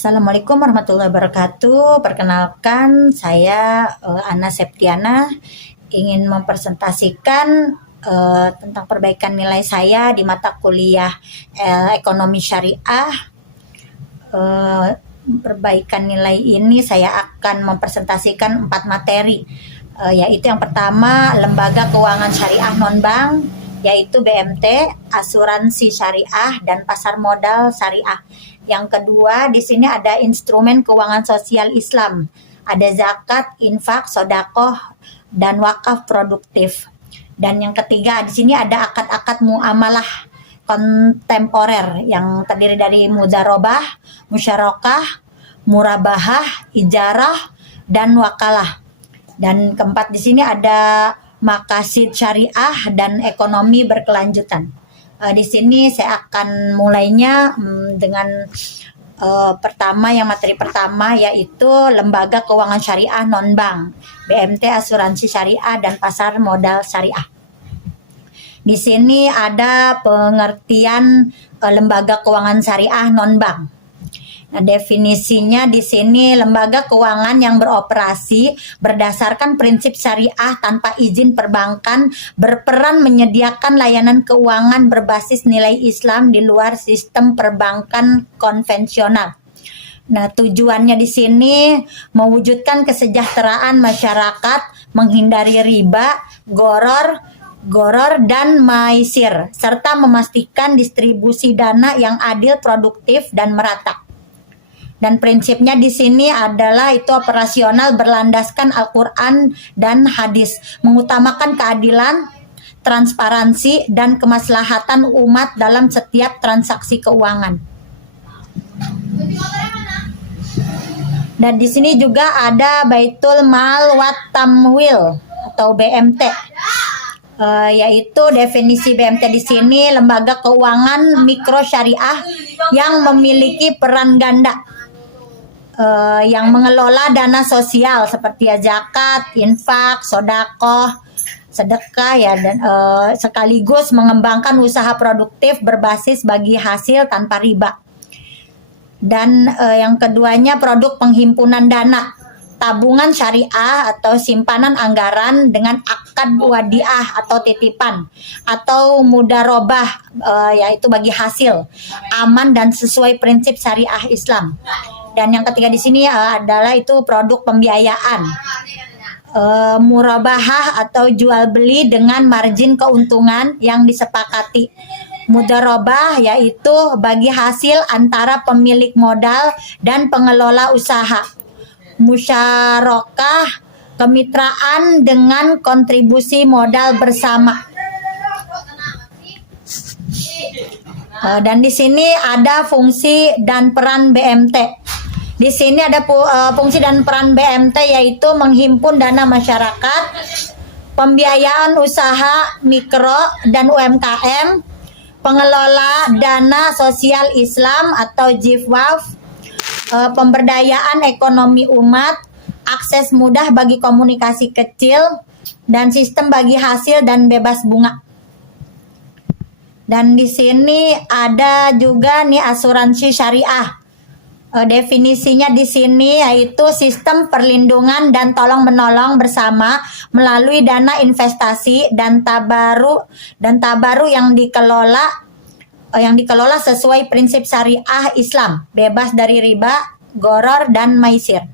Assalamualaikum warahmatullahi wabarakatuh. Perkenalkan, saya Ana Septiana ingin mempresentasikan tentang perbaikan nilai saya di mata kuliah Ekonomi Syariah. Perbaikan nilai ini saya akan mempresentasikan 4 materi, yaitu yang pertama lembaga keuangan syariah non-bank, yaitu BMT, asuransi syariah, dan pasar modal syariah. Yang kedua, di sini ada instrumen keuangan sosial Islam, ada zakat, infak, sodakoh, dan wakaf produktif. Dan yang ketiga, di sini ada akad-akad muamalah kontemporer yang terdiri dari mudharabah, musyarakah, murabahah, ijarah, dan wakalah. Dan keempat, di sini ada maqasid syariah dan ekonomi berkelanjutan. Di sini saya akan mulainya dengan materi pertama, yaitu lembaga keuangan syariah non-bank, BMT, asuransi syariah, dan pasar modal syariah. Di sini ada pengertian lembaga keuangan syariah non-bank. Nah, definisinya di sini lembaga keuangan yang beroperasi berdasarkan prinsip syariah tanpa izin perbankan, berperan menyediakan layanan keuangan berbasis nilai Islam di luar sistem perbankan konvensional. Nah, tujuannya di sini mewujudkan kesejahteraan masyarakat, menghindari riba, goror dan maisir, serta memastikan distribusi dana yang adil, produktif, dan merata. Dan prinsipnya di sini adalah itu operasional berlandaskan Al-Quran dan hadis, mengutamakan keadilan, transparansi, dan kemaslahatan umat dalam setiap transaksi keuangan. Dan di sini juga ada Baitul Mal wat Tamwil atau BMT. Yaitu definisi BMT di sini lembaga keuangan mikro syariah yang memiliki peran ganda, yang mengelola dana sosial seperti zakat, infak, sodakoh, sedekah dan sekaligus mengembangkan usaha produktif berbasis bagi hasil tanpa riba. Dan yang keduanya produk penghimpunan dana, tabungan syariah atau simpanan anggaran dengan akad wadiah atau titipan, atau mudharabah, yaitu bagi hasil aman dan sesuai prinsip syariah Islam. Dan yang ketiga di sini adalah itu produk pembiayaan, murabahah atau jual beli dengan margin keuntungan yang disepakati. Mudharabah yaitu bagi hasil antara pemilik modal dan pengelola usaha. Musyarakah, kemitraan dengan kontribusi modal bersama. Dan di sini ada fungsi dan peran BMT. Di sini ada fungsi dan peran BMT, yaitu menghimpun dana masyarakat, pembiayaan usaha mikro dan UMKM, pengelola dana sosial Islam atau JIFWAF, pemberdayaan ekonomi umat, akses mudah bagi komunikasi kecil, dan sistem bagi hasil dan bebas bunga. Dan di sini ada juga nih asuransi syariah. Definisinya di sini yaitu sistem perlindungan dan tolong-menolong bersama melalui dana investasi dan tabaru yang dikelola sesuai prinsip syariah Islam, bebas dari riba, goror, dan maisir.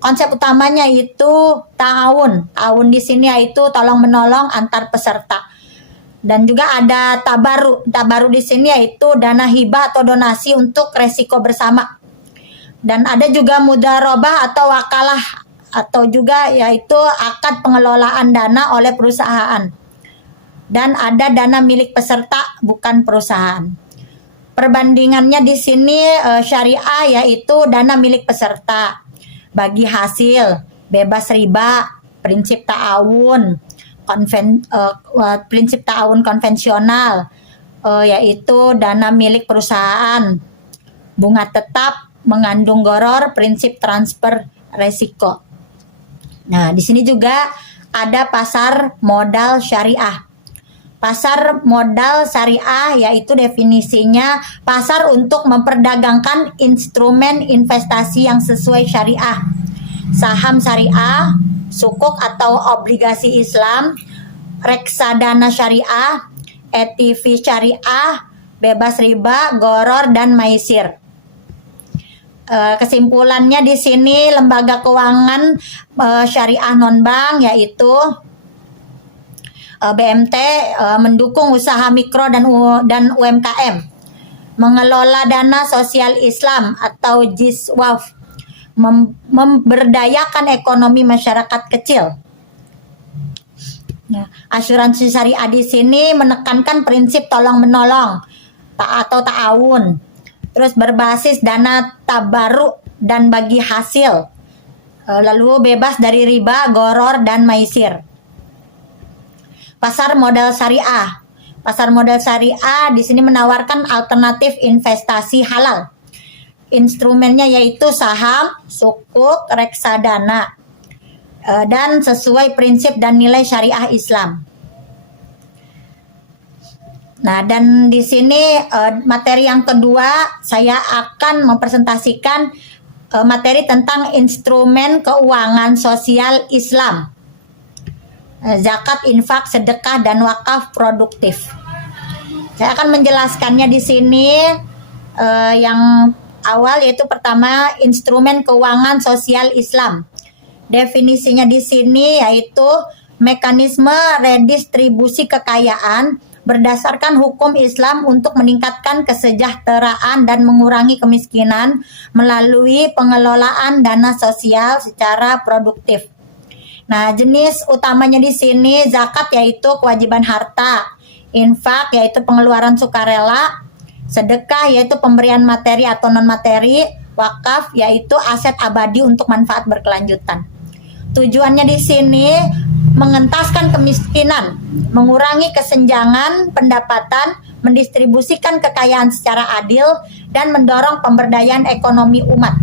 Konsep utamanya itu ta'awun. Ta'awun di sini yaitu tolong-menolong antar peserta. Dan juga ada tabaru. Tabaru di sini yaitu dana hibah atau donasi untuk resiko bersama. Dan ada juga mudharabah atau wakalah, atau juga yaitu akad pengelolaan dana oleh perusahaan. Dan ada dana milik peserta bukan perusahaan. Perbandingannya di sini syariah yaitu dana milik peserta, bagi hasil, bebas riba, prinsip ta'awun, prinsip ta'awun konvensional, yaitu dana milik perusahaan, bunga tetap, mengandung goror, prinsip transfer resiko. Nah, di sini juga ada pasar modal syariah. Pasar modal syariah yaitu definisinya pasar untuk memperdagangkan instrumen investasi yang sesuai syariah, saham syariah, sukuk atau obligasi Islam, reksadana syariah, ETV syariah, bebas riba, goror, dan maisir. Kesimpulannya di sini lembaga keuangan syariah non-bank yaitu BMT mendukung usaha mikro dan UMKM, mengelola dana sosial Islam atau JISWAF, memberdayakan ekonomi masyarakat kecil. Ya, asuransi syariah di sini menekankan prinsip tolong menolong atau ta'awun, terus berbasis dana tabaruk dan bagi hasil, lalu bebas dari riba, goror, dan maisir. Pasar modal syariah. Pasar modal syariah di sini menawarkan alternatif investasi halal. Instrumennya yaitu saham, sukuk, reksadana, dan sesuai prinsip dan nilai syariah Islam. Nah, dan di sini materi yang kedua saya akan mempresentasikan materi tentang instrumen keuangan sosial Islam. Zakat, infak, sedekah, dan wakaf produktif. Saya akan menjelaskannya di sini yang awal yaitu pertama instrumen keuangan sosial Islam. Definisinya di sini yaitu mekanisme redistribusi kekayaan berdasarkan hukum Islam untuk meningkatkan kesejahteraan dan mengurangi kemiskinan melalui pengelolaan dana sosial secara produktif. Nah, jenis utamanya di sini zakat yaitu kewajiban harta, infak yaitu pengeluaran sukarela, sedekah yaitu pemberian materi atau non materi, wakaf yaitu aset abadi untuk manfaat berkelanjutan. Tujuannya di sini mengentaskan kemiskinan, mengurangi kesenjangan pendapatan, mendistribusikan kekayaan secara adil, dan mendorong pemberdayaan ekonomi umat.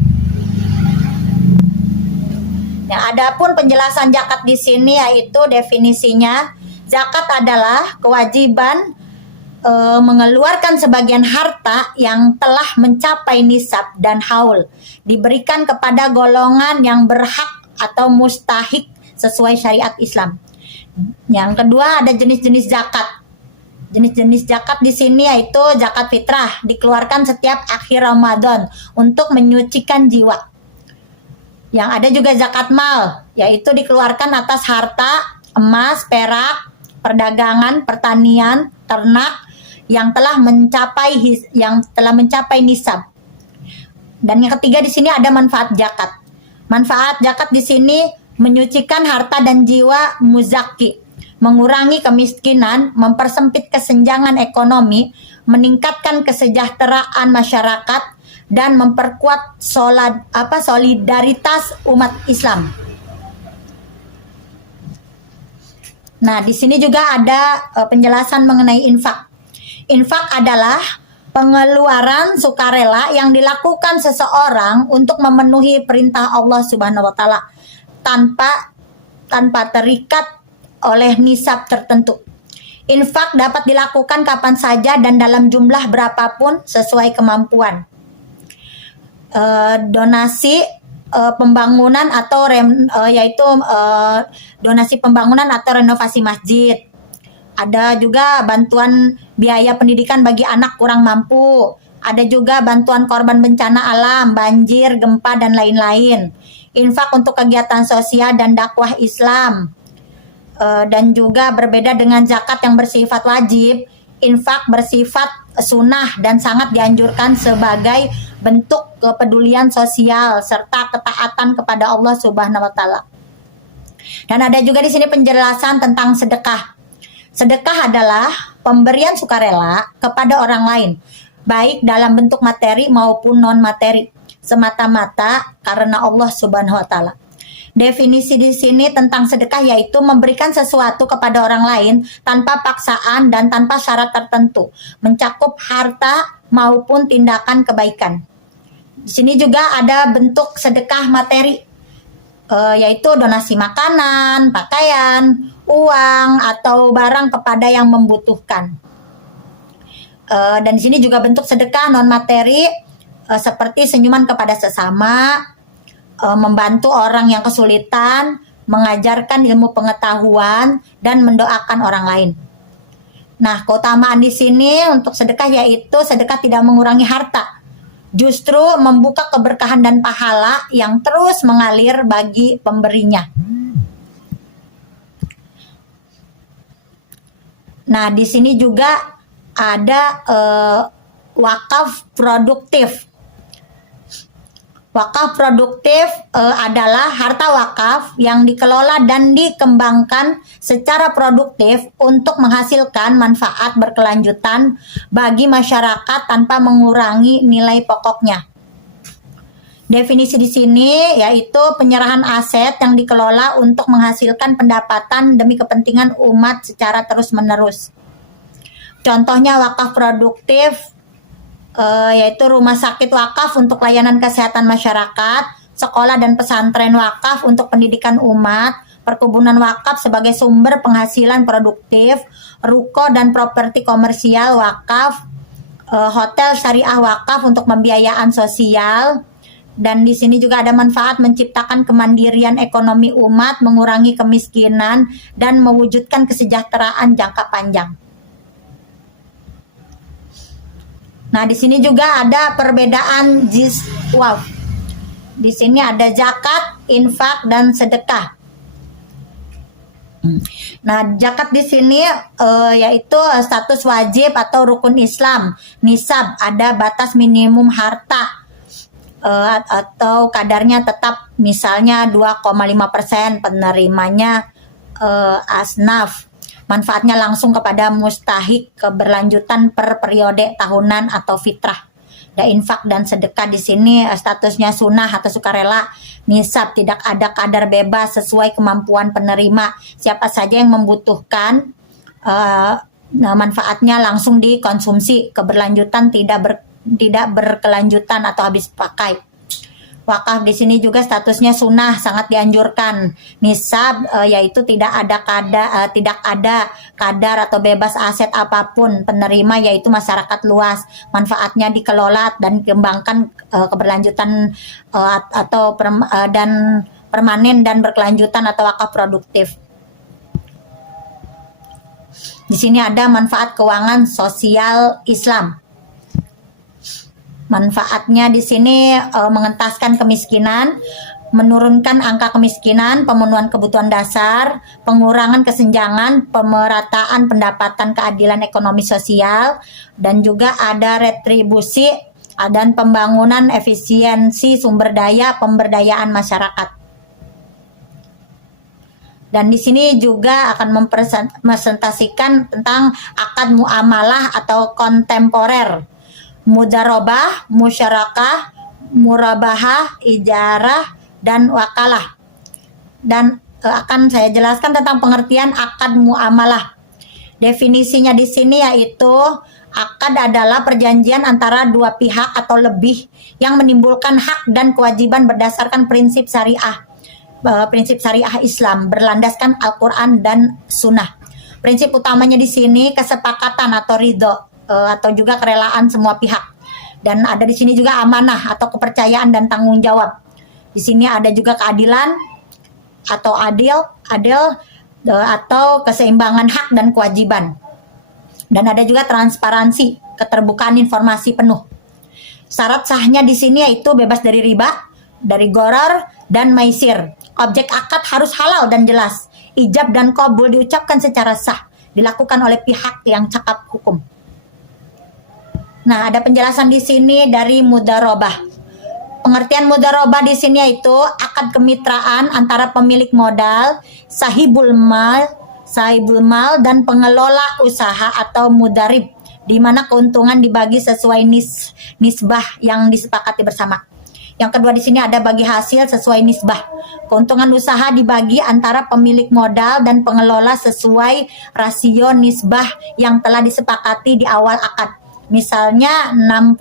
Nah, adapun penjelasan zakat di sini yaitu definisinya, zakat adalah kewajiban mengeluarkan sebagian harta yang telah mencapai nisab dan haul, diberikan kepada golongan yang berhak atau mustahik sesuai syariat Islam. Yang kedua ada jenis-jenis zakat. Jenis-jenis zakat di sini yaitu zakat fitrah, dikeluarkan setiap akhir Ramadan untuk menyucikan jiwa. Yang ada juga zakat mal, yaitu dikeluarkan atas harta, emas, perak, perdagangan, pertanian, ternak yang telah mencapai nisab. Dan yang ketiga di sini ada manfaat zakat. Manfaat zakat di sini menyucikan harta dan jiwa muzaki, mengurangi kemiskinan, mempersempit kesenjangan ekonomi, meningkatkan kesejahteraan masyarakat, dan memperkuat solidaritas umat Islam. Nah, di sini juga ada penjelasan mengenai infak. Infak adalah pengeluaran sukarela yang dilakukan seseorang untuk memenuhi perintah Allah Subhanahu wa taala tanpa terikat oleh nisab tertentu. Infak dapat dilakukan kapan saja dan dalam jumlah berapapun sesuai kemampuan. Donasi pembangunan atau donasi pembangunan atau renovasi masjid. Ada juga bantuan biaya pendidikan bagi anak kurang mampu. Ada juga bantuan korban bencana alam, banjir, gempa, dan lain-lain. Infak untuk kegiatan sosial dan dakwah Islam. Dan juga berbeda dengan zakat yang bersifat wajib, infak bersifat sunnah dan sangat dianjurkan sebagai bentuk kepedulian sosial serta ketaatan kepada Allah Subhanahu wa taala. Dan ada juga di sini penjelasan tentang sedekah. Sedekah adalah pemberian sukarela kepada orang lain, baik dalam bentuk materi maupun non materi, semata-mata karena Allah Subhanahu wa taala. Definisi di sini tentang sedekah yaitu memberikan sesuatu kepada orang lain tanpa paksaan dan tanpa syarat tertentu, mencakup harta maupun tindakan kebaikan. Di sini juga ada bentuk sedekah materi. yaitu donasi makanan, pakaian, uang atau barang kepada yang membutuhkan. Dan di sini juga bentuk sedekah non materi seperti senyuman kepada sesama, membantu orang yang kesulitan, mengajarkan ilmu pengetahuan, dan mendoakan orang lain. Nah, keutamaan di sini untuk sedekah yaitu sedekah tidak mengurangi harta, justru membuka keberkahan dan pahala yang terus mengalir bagi pemberinya. Nah, di sini juga ada wakaf produktif. Wakaf produktif adalah harta wakaf yang dikelola dan dikembangkan secara produktif untuk menghasilkan manfaat berkelanjutan bagi masyarakat tanpa mengurangi nilai pokoknya. Definisi di sini yaitu penyerahan aset yang dikelola untuk menghasilkan pendapatan demi kepentingan umat secara terus-menerus. Contohnya wakaf produktif yaitu rumah sakit wakaf untuk layanan kesehatan masyarakat, sekolah dan pesantren wakaf untuk pendidikan umat, perkebunan wakaf sebagai sumber penghasilan produktif, ruko dan properti komersial wakaf, hotel syariah wakaf untuk pembiayaan sosial. Dan di sini juga ada manfaat menciptakan kemandirian ekonomi umat, mengurangi kemiskinan, dan mewujudkan kesejahteraan jangka panjang. Nah, di sini juga ada perbedaan wakaf. Di sini ada zakat, infak, dan sedekah. Nah, zakat di sini yaitu status wajib atau rukun Islam, nisab, ada batas minimum harta atau kadarnya tetap, misalnya 2,5% penerimanya asnaf. Manfaatnya langsung kepada mustahik keberlanjutan per periode tahunan atau fitrah. Dan infak dan sedekah di sini statusnya sunnah atau sukarela. Nisab, tidak ada kadar bebas sesuai kemampuan penerima. Siapa saja yang membutuhkan manfaatnya langsung dikonsumsi. Keberlanjutan tidak berkelanjutan atau habis pakai. Wakaf di sini juga statusnya sunnah, sangat dianjurkan. Nisab yaitu tidak ada kadar atau bebas aset apapun penerima, yaitu masyarakat luas. Manfaatnya dikelola dan dikembangkan keberlanjutan dan permanen dan berkelanjutan atau wakaf produktif. Di sini ada manfaat keuangan sosial Islam. Manfaatnya di sini mengentaskan kemiskinan, menurunkan angka kemiskinan, pemenuhan kebutuhan dasar, pengurangan kesenjangan, pemerataan pendapatan, keadilan ekonomi sosial, dan juga ada retribusi dan pembangunan efisiensi sumber daya pemberdayaan masyarakat. Dan di sini juga akan mempresentasikan tentang akad muamalah atau kontemporer, mudarobah, musyarakah, murabahah, ijarah, dan wakalah. Dan akan saya jelaskan tentang pengertian akad muamalah. Definisinya di sini yaitu akad adalah perjanjian antara dua pihak atau lebih yang menimbulkan hak dan kewajiban berdasarkan prinsip syariah Islam berlandaskan Al-Quran dan Sunnah. Prinsip utamanya di sini kesepakatan atau ridho, atau juga kerelaan semua pihak. Dan ada di sini juga amanah atau kepercayaan dan tanggung jawab. Di sini ada juga keadilan atau adil atau keseimbangan hak dan kewajiban. Dan ada juga transparansi, keterbukaan informasi penuh. Syarat sahnya di sini yaitu bebas dari riba, dari gharar dan maisir. Objek akad harus halal dan jelas. Ijab dan qabul diucapkan secara sah, dilakukan oleh pihak yang cakap hukum. Nah, ada penjelasan di sini dari mudarobah. Pengertian mudarobah di sini yaitu akad kemitraan antara pemilik modal, sahibul mal dan pengelola usaha atau mudarib, di mana keuntungan dibagi sesuai nisbah yang disepakati bersama. Yang kedua di sini ada bagi hasil sesuai nisbah. Keuntungan usaha dibagi antara pemilik modal dan pengelola sesuai rasio nisbah yang telah disepakati di awal akad. Misalnya 60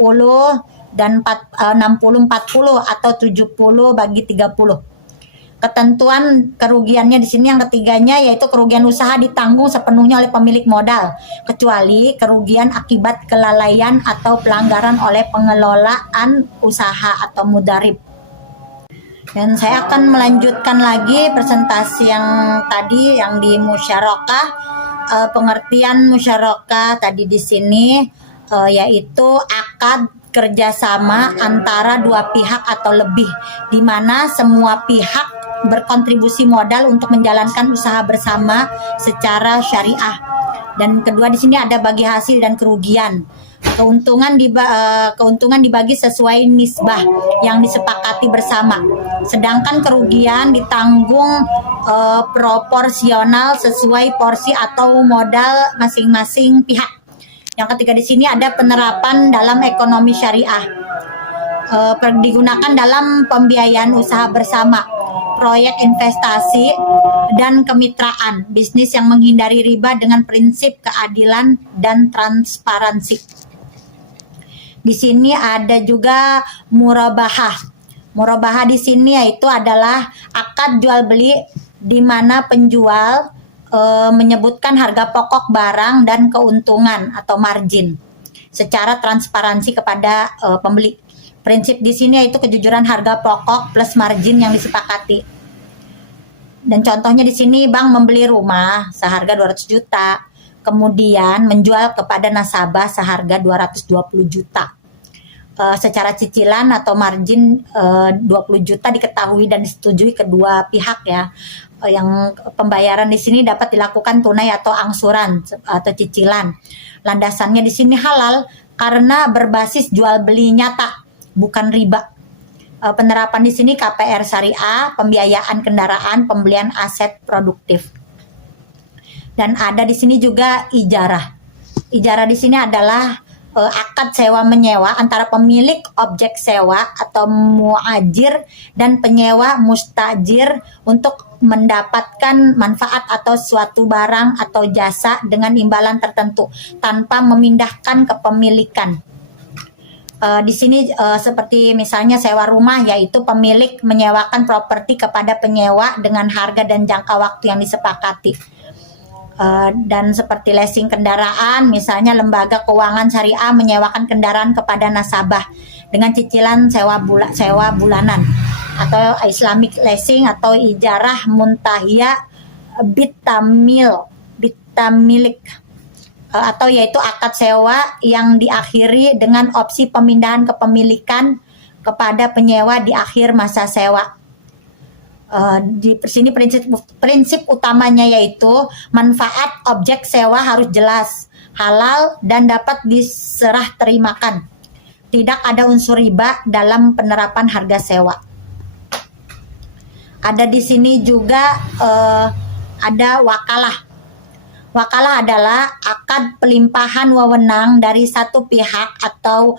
dan 40 atau 70 bagi 30. Ketentuan kerugiannya di sini yang ketiganya yaitu kerugian usaha ditanggung sepenuhnya oleh pemilik modal, kecuali kerugian akibat kelalaian atau pelanggaran oleh pengelolaan usaha atau mudarib. Dan saya akan melanjutkan lagi presentasi yang tadi yang di musyarakah. Pengertian musyarakah tadi di sini yaitu akad kerjasama antara dua pihak atau lebih, di mana semua pihak berkontribusi modal untuk menjalankan usaha bersama secara syariah. Dan kedua di sini ada bagi hasil dan kerugian. Keuntungan dibagi sesuai nisbah yang disepakati bersama. Sedangkan kerugian ditanggung proporsional sesuai porsi atau modal masing-masing pihak. Yang ketiga di sini ada penerapan dalam ekonomi syariah. Digunakan dalam pembiayaan usaha bersama, proyek investasi, dan kemitraan bisnis yang menghindari riba dengan prinsip keadilan dan transparansi. Di sini ada juga murabahah. Murabahah di sini yaitu adalah akad jual beli di mana penjual menyebutkan harga pokok barang dan keuntungan atau margin secara transparansi kepada pembeli. Prinsip di sini yaitu kejujuran harga pokok plus margin yang disepakati. Dan contohnya di sini bank membeli rumah seharga 200 juta, kemudian menjual kepada nasabah seharga 220 juta. Secara cicilan atau margin 20 juta diketahui dan disetujui kedua pihak ya. Yang pembayaran di sini dapat dilakukan tunai atau angsuran atau cicilan. Landasannya di sini halal karena berbasis jual beli nyata, bukan riba. Penerapan di sini KPR syariah, pembiayaan kendaraan, pembelian aset produktif. Dan ada di sini juga ijarah. Ijarah di sini adalah akad sewa menyewa antara pemilik objek sewa atau muajir dan penyewa mustajir untuk mendapatkan manfaat atau suatu barang atau jasa dengan imbalan tertentu tanpa memindahkan kepemilikan. Di sini seperti misalnya sewa rumah, yaitu pemilik menyewakan properti kepada penyewa dengan harga dan jangka waktu yang disepakati. Dan seperti leasing kendaraan, misalnya lembaga keuangan syariah menyewakan kendaraan kepada nasabah dengan cicilan sewa bulanan, atau Islamic leasing atau ijarah muntahiyah bitamilik, atau yaitu akad sewa yang diakhiri dengan opsi pemindahan kepemilikan kepada penyewa di akhir masa sewa. Di sini prinsip utamanya yaitu manfaat objek sewa harus jelas, halal, dan dapat diserah terimakan. Tidak ada unsur riba dalam penerapan harga sewa. Ada di sini juga ada wakalah. Wakalah adalah akad pelimpahan wewenang dari satu pihak atau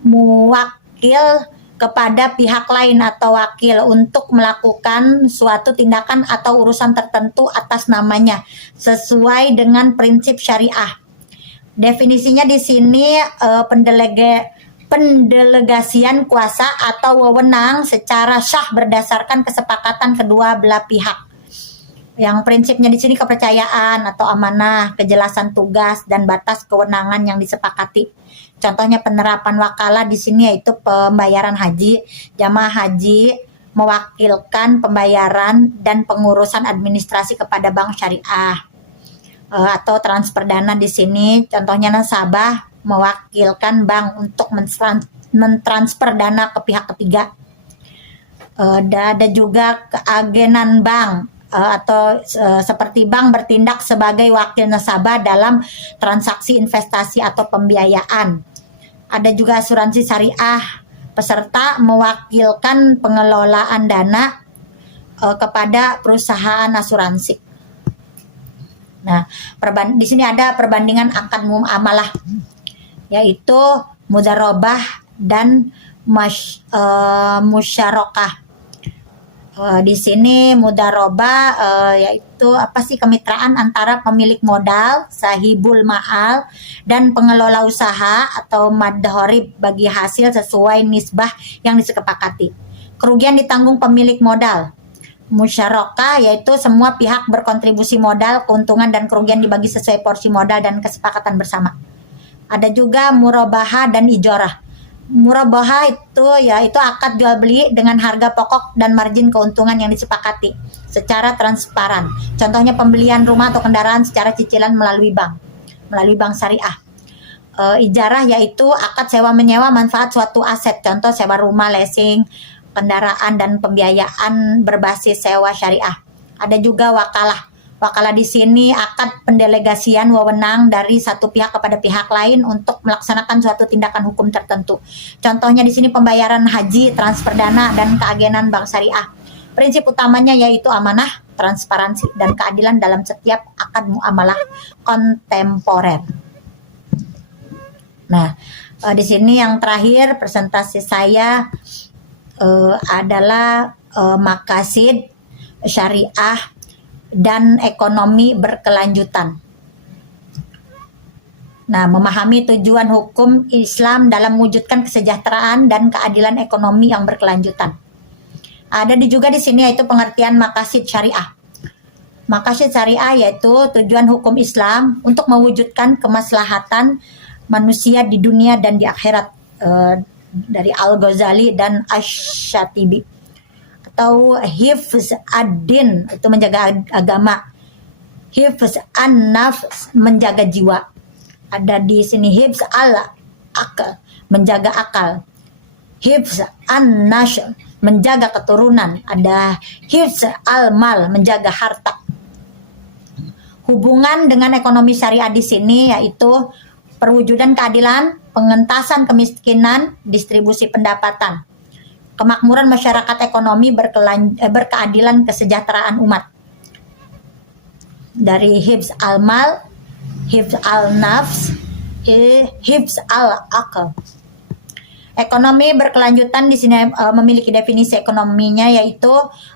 muwakil kepada pihak lain atau wakil untuk melakukan suatu tindakan atau urusan tertentu atas namanya sesuai dengan prinsip syariah. Definisinya di sini pendelegasian kuasa atau wewenang secara syah berdasarkan kesepakatan kedua belah pihak. Yang prinsipnya di sini kepercayaan atau amanah, kejelasan tugas dan batas kewenangan yang disepakati. Contohnya penerapan wakalah di sini yaitu pembayaran haji. Jamaah haji mewakilkan pembayaran dan pengurusan administrasi kepada bank syariah. Atau transfer dana di sini contohnya nasabah mewakilkan bank untuk mentransfer dana ke pihak ketiga. Ada juga keagenan bank atau seperti bank bertindak sebagai wakil nasabah dalam transaksi investasi atau pembiayaan. Ada juga asuransi syariah, peserta mewakilkan pengelolaan dana kepada perusahaan asuransi. Nah, di sini ada perbandingan akad muamalah, yaitu mudharabah dan musyarakah. Di sini mudharabah yaitu kemitraan antara pemilik modal, sahibul ma'al, dan pengelola usaha atau madhorib bagi hasil sesuai nisbah yang disepakati. Kerugian ditanggung pemilik modal. Musyarakah yaitu semua pihak berkontribusi modal, keuntungan dan kerugian dibagi sesuai porsi modal dan kesepakatan bersama. Ada juga murabahah dan ijorah. Murabahah itu yaitu akad jual beli dengan harga pokok dan margin keuntungan yang disepakati secara transparan. Contohnya pembelian rumah atau kendaraan secara cicilan melalui bank syariah. Ijarah yaitu akad sewa menyewa manfaat suatu aset, contoh sewa rumah, leasing, kendaraan dan pembiayaan berbasis sewa syariah. Ada juga wakalah. Wakalah di sini akad pendelegasian wewenang dari satu pihak kepada pihak lain untuk melaksanakan suatu tindakan hukum tertentu. Contohnya di sini pembayaran haji, transfer dana dan keagenan bank syariah. Prinsip utamanya yaitu amanah, transparansi dan keadilan dalam setiap akad muamalah kontemporer. Nah, di sini yang terakhir presentasi saya adalah maqasid syariah dan ekonomi berkelanjutan. Nah, memahami tujuan hukum Islam dalam mewujudkan kesejahteraan dan keadilan ekonomi yang berkelanjutan. Ada juga di sini yaitu pengertian maqasid syariah. Maqasid syariah yaitu tujuan hukum Islam untuk mewujudkan kemaslahatan manusia di dunia dan di akhirat, dari Al-Ghazali dan Asy-Syatibi. Atau hifz ad-din itu menjaga agama, hifz an-nafs menjaga jiwa. Ada di sini hifz al-aql menjaga akal, hifz an-nasl menjaga keturunan, ada hifz al-mal menjaga harta. Hubungan dengan ekonomi syariah di sini yaitu perwujudan keadilan, pengentasan kemiskinan, distribusi pendapatan, kemakmuran masyarakat ekonomi, berkeadilan kesejahteraan umat. Dari hifz al-mal, hifz al-nafs, hifz al-aql. Ekonomi berkelanjutan di sini memiliki definisi ekonominya yaitu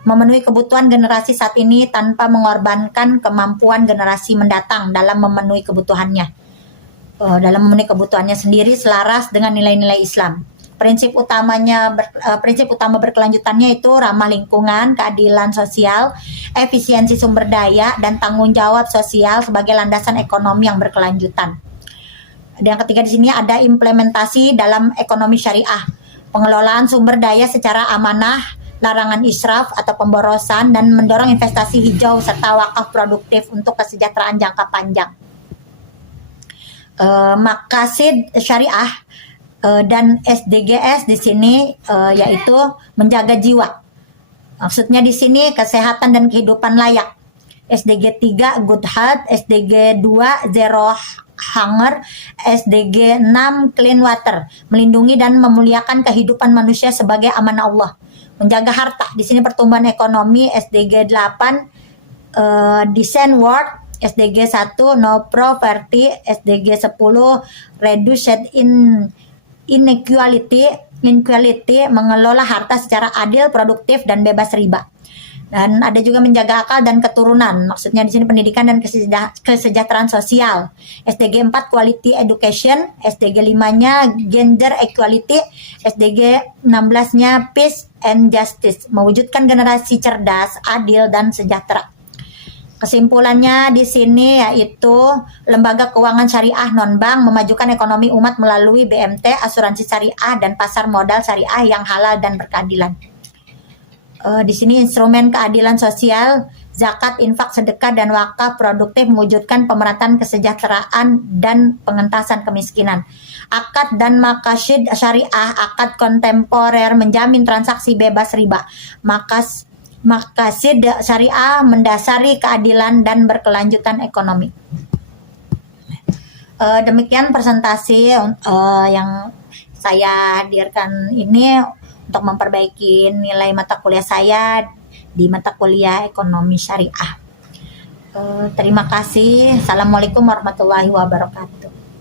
memenuhi kebutuhan generasi saat ini tanpa mengorbankan kemampuan generasi mendatang dalam memenuhi kebutuhannya. Dalam memenuhi kebutuhannya sendiri selaras dengan nilai-nilai Islam. Prinsip utama berkelanjutannya itu ramah lingkungan, keadilan sosial, efisiensi sumber daya, dan tanggung jawab sosial sebagai landasan ekonomi yang berkelanjutan. Dan yang ketiga di sini ada implementasi dalam ekonomi syariah, pengelolaan sumber daya secara amanah, larangan israf atau pemborosan, dan mendorong investasi hijau serta wakaf produktif untuk kesejahteraan jangka panjang. Maqasid syariah dan SDGs di sini yaitu menjaga jiwa. Maksudnya di sini kesehatan dan kehidupan layak. SDG 3 good health, SDG 2 zero hunger, SDG 6 clean water, melindungi dan memuliakan kehidupan manusia sebagai amanah Allah. Menjaga harta, di sini pertumbuhan ekonomi. SDG 8 decent world, SDG 1 no poverty, SDG 10 reduce inequality, mengelola harta secara adil, produktif dan bebas riba. Dan ada juga menjaga akal dan keturunan. Maksudnya di sini pendidikan dan kesejahteraan sosial. SDG 4 quality education, SDG 5-nya gender equality, SDG 16-nya peace and justice, mewujudkan generasi cerdas, adil dan sejahtera. Kesimpulannya di sini yaitu lembaga keuangan syariah non-bank memajukan ekonomi umat melalui BMT, asuransi syariah dan pasar modal syariah yang halal dan berkeadilan. Di sini instrumen keadilan sosial, zakat, infak, sedekah dan wakaf produktif mewujudkan pemerataan kesejahteraan dan pengentasan kemiskinan. Akad dan maqasid syariah, akad kontemporer menjamin transaksi bebas riba. Maqasid syariah mendasari keadilan dan berkelanjutan ekonomi. Demikian presentasi yang saya hadirkan ini untuk memperbaiki nilai mata kuliah saya di mata kuliah ekonomi syariah. Terima kasih. Assalamualaikum warahmatullahi wabarakatuh.